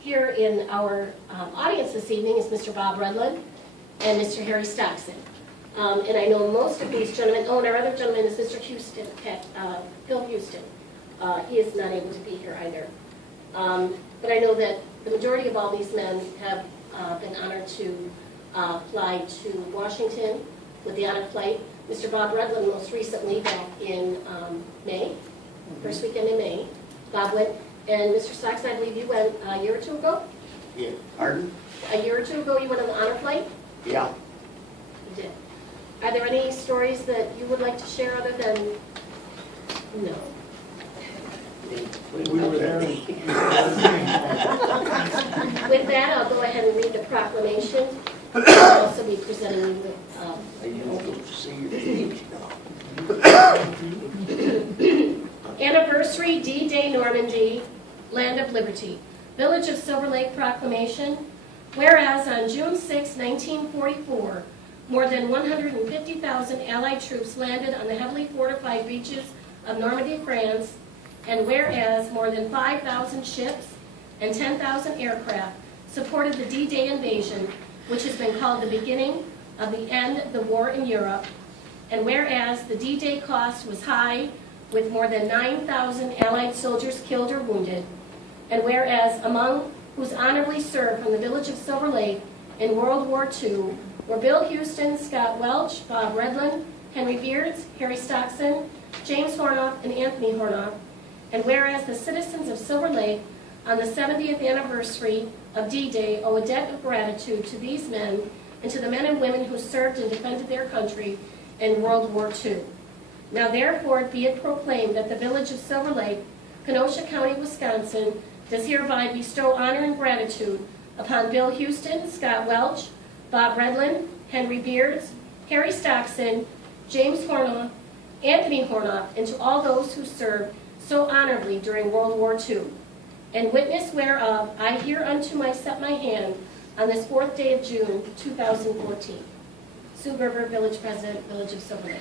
Here in our audience this evening is Mr. Bob Redlund and Mr. Harry Stockson. And I know most of these gentlemen, and our other gentleman is Mr. Houston, Bill Houston. He is not able to be here either. But I know that the majority of all these men have been honored to fly to Washington with the honor flight. Mr. Bob Redlund most recently back in May, first weekend in May. Bob went, and Mr. Stockson, I believe you went a year or two ago? Yeah. Pardon? A year or two ago you went on the honor flight? Yeah. You did. Are there any stories that you would like to share other than, no? We were there. With that, I'll go ahead and read the proclamation. I'll also be presenting you with I don't get to see your age now. Anniversary D-Day Normandy, Land of Liberty, Village of Silver Lake Proclamation. Whereas on June 6, 1944, more than 150,000 Allied troops landed on the heavily fortified beaches of Normandy, France, and whereas more than 5,000 ships and 10,000 aircraft supported the D-Day invasion, which has been called the beginning of the end of the war in Europe, and whereas the D-Day cost was high, with more than 9,000 Allied soldiers killed or wounded, and whereas among whose honorably served from the village of Silver Lake in World War II were Bill Houston, Scott Welch, Bob Redlund, Henry Beards, Harry Stockson, James Hornoff, and Anthony Hornoff, and whereas the citizens of Silver Lake on the 70th anniversary of D-Day owe a debt of gratitude to these men and to the men and women who served and defended their country in World War II. Now therefore be it proclaimed that the village of Silver Lake, Kenosha County, Wisconsin, does hereby bestow honor and gratitude upon Bill Houston, Scott Welch, Bob Redlund, Henry Beards, Harry Stockson, James Hornoff, Anthony Hornoff, and to all those who served so honorably during World War II. And witness whereof I hereunto set my hand on this 4th day of June, 2014. Sue Gerber, Village President, Village of Silver Lake.